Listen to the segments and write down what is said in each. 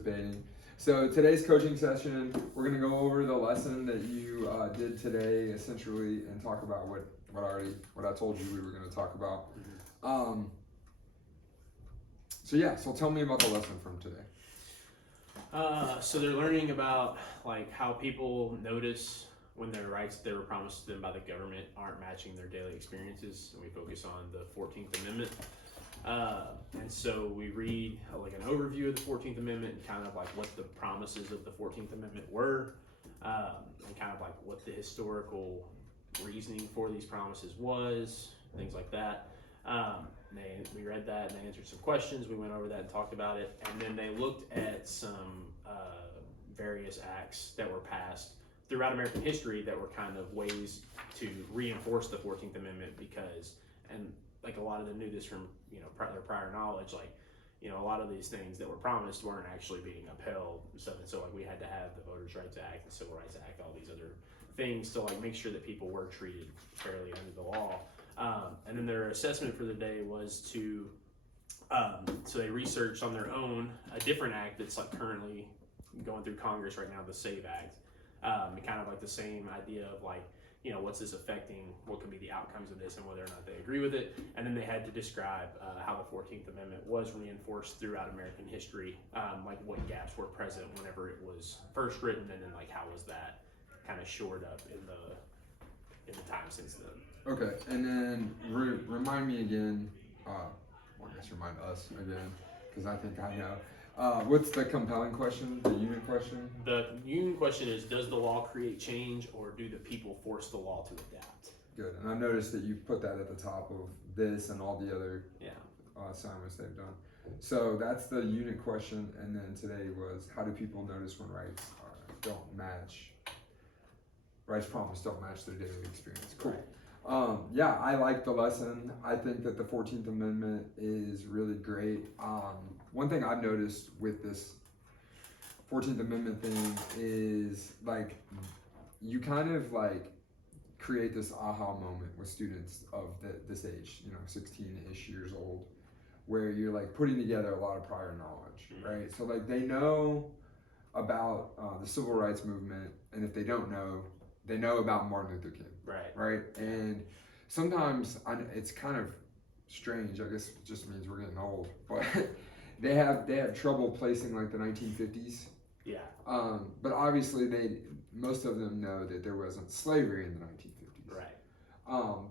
participating. So today's coaching session, we're going to go over the lesson that you did today, essentially, and talk about what I told you we were going to talk about. So tell me about the lesson from today. So they're learning about like how people notice when their rights that were promised to them by the government aren't matching their daily experiences, and we focus on the 14th Amendment. And so we read like an overview of the 14th Amendment and kind of like what the promises of the 14th Amendment were, and kind of like what the historical reasoning for these promises was, things like that. We read that and they answered some questions. We went over that and talked about it. And then they looked at some various acts that were passed throughout American history that were kind of ways to reinforce the 14th Amendment because, and like a lot of them knew this from, their prior knowledge, like, a lot of these things that were promised weren't actually being upheld. So like we had to have the Voters' Rights Act, the Civil Rights Act, all these other things to like make sure that people were treated fairly under the law. And then their assessment for the day was to, so they researched on their own a different act that's like currently going through Congress right now, the SAVE Act. And kind of like the same idea of like, what's this affecting, what can be the outcomes of this and whether or not they agree with it. And then they had to describe how the 14th Amendment was reinforced throughout American history, like what gaps were present whenever it was first written, and then like how was that kind of shored up in the time since then. Okay, and then remind me again, remind us again, because I think I know. What's the compelling question, the unit question? The unit question is, does the law create change or do the people force the law to adapt? Good, and I noticed that you put that at the top of this and all the other assignments they've done. So that's the unit question, and then today was, how do people notice when rights promised don't match their daily experience? Cool. Right. I like the lesson. I think that the 14th Amendment is really great. One thing I've noticed with this 14th Amendment thing is like you kind of like create this aha moment with students of this age, 16-ish years old, where you're like putting together a lot of prior knowledge, right? So like they know about the Civil Rights Movement, and if they don't know, they know about Martin Luther King. Right. And sometimes it's kind of strange. I guess it just means we're getting old. But they have trouble placing like the 1950s. Yeah. But obviously most of them know that there wasn't slavery in the 1950s. Right.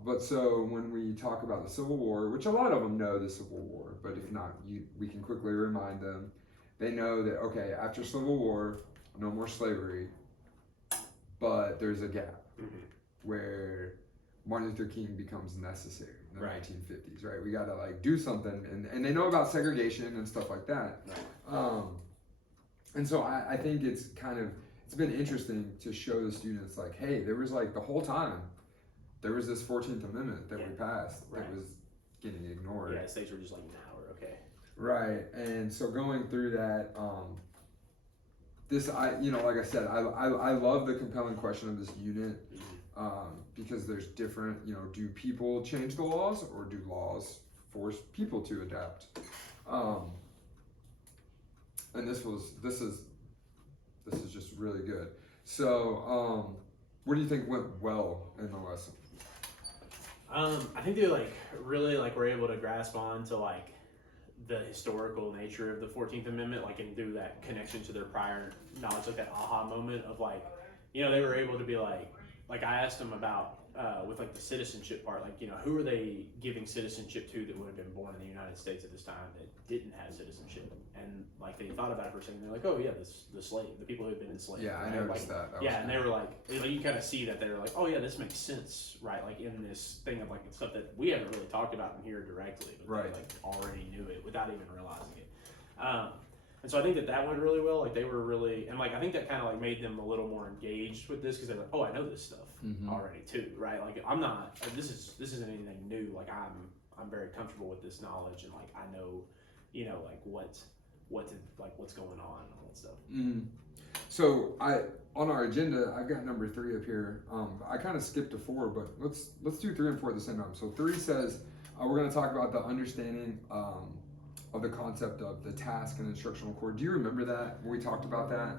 But so when we talk about the Civil War, which a lot of them know the Civil War, but if not, we can quickly remind them. They know that okay, after Civil War, no more slavery, but there's a gap. Where Martin Luther King becomes necessary in the 1950s, right? We got to like do something, and they know about segregation and stuff like that. Right. And so I think it's been interesting to show the students like, hey, there was like the whole time, there was this 14th Amendment that we passed that was getting ignored. Yeah, states were just like, nah, we're okay. Right, and so going through that, like I said, I love the compelling question of this unit. Because there's different, do people change the laws or do laws force people to adapt? And this is just really good. So, what do you think went well in the lesson? I think they really were able to grasp on to like the historical nature of the 14th Amendment, like and do that connection to their prior knowledge, like that aha moment of like, they were able to be like I asked them about with like the citizenship part, like who are they giving citizenship to that would have been born in the United States at this time that didn't have citizenship, and like they thought about it for a second. They're like, oh yeah, the people who had been enslaved. Yeah, I noticed that. And they were like you kind of see that they're like, oh yeah, this makes sense, right? Like in this thing of like stuff that we haven't really talked about in here directly, but they like already knew it without even realizing it. And so I think that went really well. Like they were really, and like I think that kind of like made them a little more engaged with this because they're like, oh, I know this stuff already too, right? Like I'm not. This isn't anything new. Like I'm very comfortable with this knowledge, and like I know, like what's going on and all that stuff. Mm-hmm. So on our agenda, I've got number 3 up here. I kind of skipped to 4, but let's do 3 and 4 at the same time. So 3 says we're going to talk about the understanding of the concept of the task and instructional core. Do you remember that when we talked about that?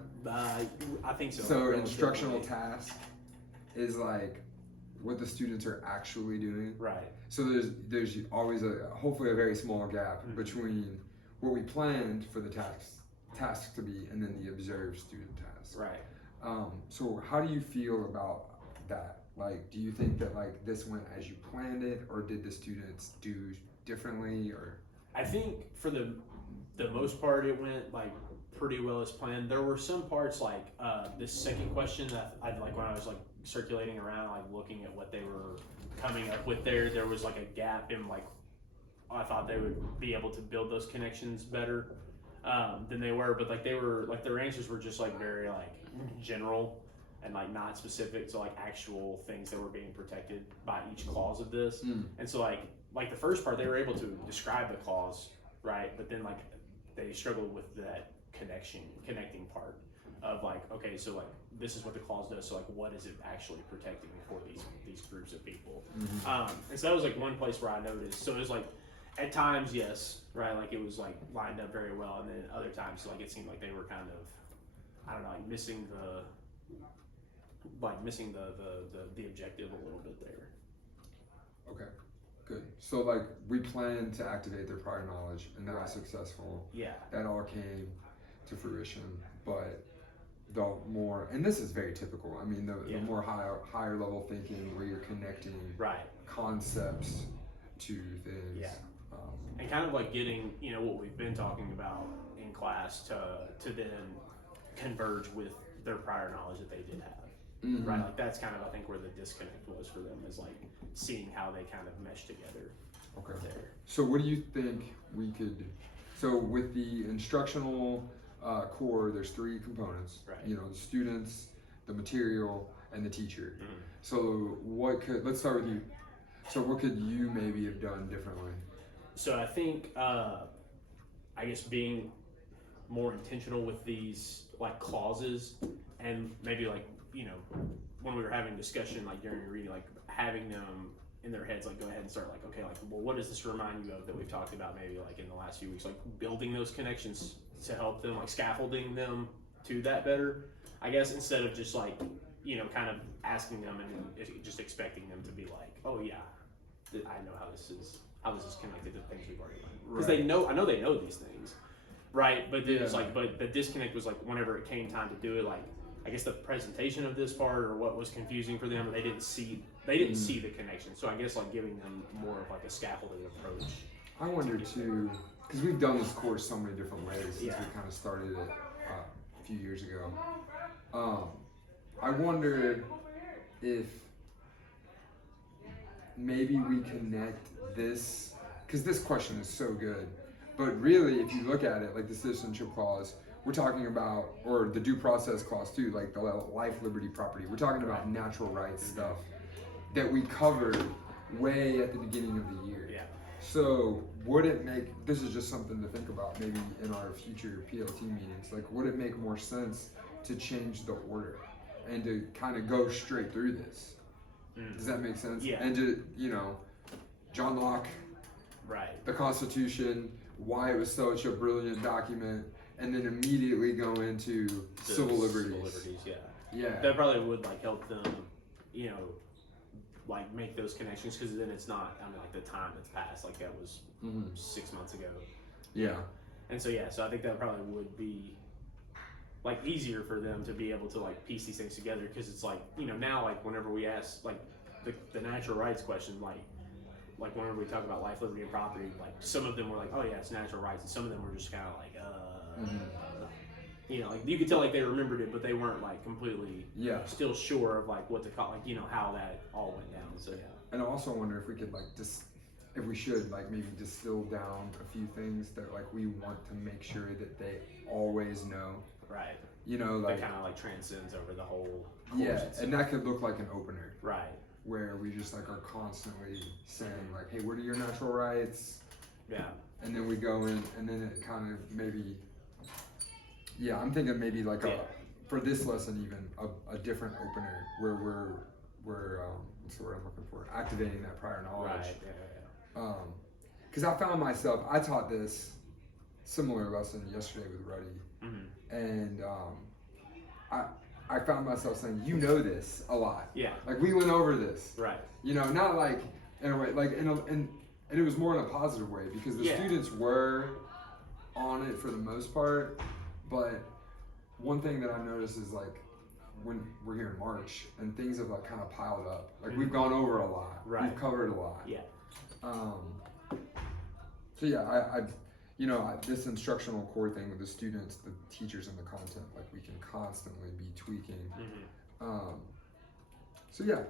I think so. So Relatively. instructional task is like what the students are actually doing. Right. So there's always hopefully a very small gap between what we planned for the task to be and then the observed student task. Right. So how do you feel about that? Like, do you think that like this went as you planned it, or did the students do differently? Or I think for the most part, it went like pretty well as planned. There were some parts like this second question that I like when I was like circulating around, like looking at what they were coming up with there was like a gap in like I thought they would be able to build those connections better than they were, but like they were like their answers were just like very like general and like not specific to like actual things that were being protected by each clause of this. And so like the first part they were able to describe the clause, right? But then like they struggled with that connecting part of like, okay, so like this is what the clause does, so like what is it actually protecting for these groups of people? And so that was like one place where I noticed. So it was like at times, yes, right, like it was like lined up very well, and then other times like it seemed like they were kind of, I don't know, like missing the objective a little bit there. okay, good. So like we planned to activate their prior knowledge, and that was Right. successful. Yeah. That all came to fruition, but the more, and this is very typical. I mean, the more higher level thinking, where you're connecting Right. concepts to things. Yeah. And kind of like getting, you know, what we've been talking about in class to then converge with their prior knowledge that they did have. Right, like that's kind of I think where the disconnect was for them, is like seeing how they kind of mesh together. Okay. There. So what do you think we could? So with the instructional core, there's three components. Right. You know, the students, the material, and the teacher. So let's start with you. So what could you maybe have done differently? So I think I guess being more intentional with these like clauses, and maybe like, you know, when we were having discussion like during reading, like having them in their heads like go ahead and start like, okay, like, well, what does this remind you of that we've talked about maybe like in the last few weeks, like building those connections to help them, like scaffolding them to that better, I guess, instead of just like, you know, kind of asking them and just expecting them to be like, oh yeah, I know how this is connected to the things we've already learned, because I know they know these things, right? But then it's like, but the disconnect was like whenever it came time to do it, like I guess the presentation of this part or what was confusing for them, they didn't see the connection. So I guess like giving them more of like a scaffolded approach. I wonder too, because we've done this course so many different ways since we kind of started it a few years ago. I wonder if maybe we connect this, because this question is so good, but really if you look at it, like the citizenship clause, we're talking about, or the due process clause too, like the life, liberty, property. We're talking about natural rights stuff that we covered way at the beginning of the year. Yeah. So would it make, this is just something to think about maybe in our future PLT meetings, like would it make more sense to change the order and to kind of go straight through this? Does that make sense? Yeah. And to, you know, John Locke, Right. the Constitution, why it was such a brilliant document, and then immediately go into The civil liberties. Civil liberties, yeah. Yeah. That probably would like help them, you know, like make those connections, because then it's not, I mean, like the time that's passed, like that was 6 months ago. Yeah. And so yeah, so I think that probably would be like easier for them to be able to like piece these things together, because it's like, you know, now like whenever we ask like the natural rights question, like whenever we talk about life, liberty, and property, like some of them were like, oh yeah, it's natural rights, and some of them were just kind of like, you know, like you could tell like they remembered it, but they weren't like completely still sure of like what to call, like, you know, how that all went down. So yeah. And I also wonder if we could like if we should like maybe distill down a few things that like we want to make sure that they always know. Right. You know, like that kind of like transcends over the whole course. Yeah, and that could look like an opener. Right. Where we just like are constantly saying like, hey, what are your natural rights? Yeah. And then we go in, and then it kind of maybe, yeah, I'm thinking maybe like for this lesson even a different opener where we're what's the word I'm looking for? Activating that prior knowledge. Right. Yeah. Because I found myself, I taught this similar lesson yesterday with Ruddy, Mm-hmm. and I found myself saying, you know this a lot. Yeah. Like we went over this. Right. You know, not like in a way, like and it was more in a positive way because the Yeah. students were on it for the most part. But one thing that I noticed is like when we're here in March and things have like kind of piled up. Like we've gone over a lot. Right. We've covered a lot. Yeah. So yeah, I you know, this instructional core thing with the students, the teachers, and the content, like we can constantly be tweaking. Mm-hmm. So yeah,